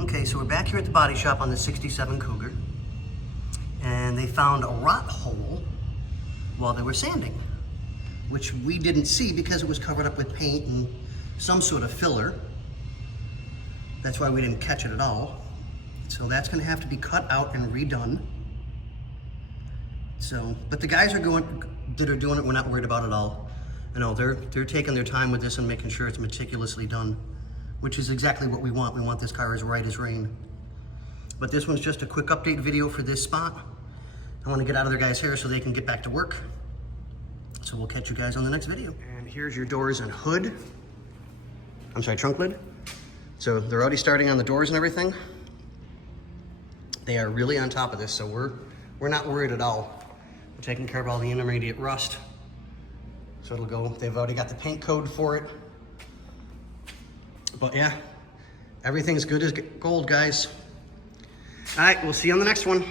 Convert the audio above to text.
Okay, so we're back here at the body shop on the 67 Cougar, and they found a rot hole while they were sanding, which we didn't see because it was covered up with paint and some sort of filler. That's why we didn't catch it at all. So that's gonna have to be cut out and redone. So, but the guys that are doing it, we're not worried about it all. You know, they're taking their time with this and making sure it's meticulously done, which is exactly what we want. We want this car as right as rain. But this one's just a quick update video for this spot. I want to get out of their guys' hair so they can get back to work. So we'll catch you guys on the next video. And here's your doors and hood. I'm sorry, trunk lid. So they're already starting on the doors and everything. They are really on top of this, so we're not worried at all. We're taking care of all the intermediate rust. So it'll go, they've already got the paint code for it. But yeah, everything's good as gold, guys. All right, we'll see you on the next one.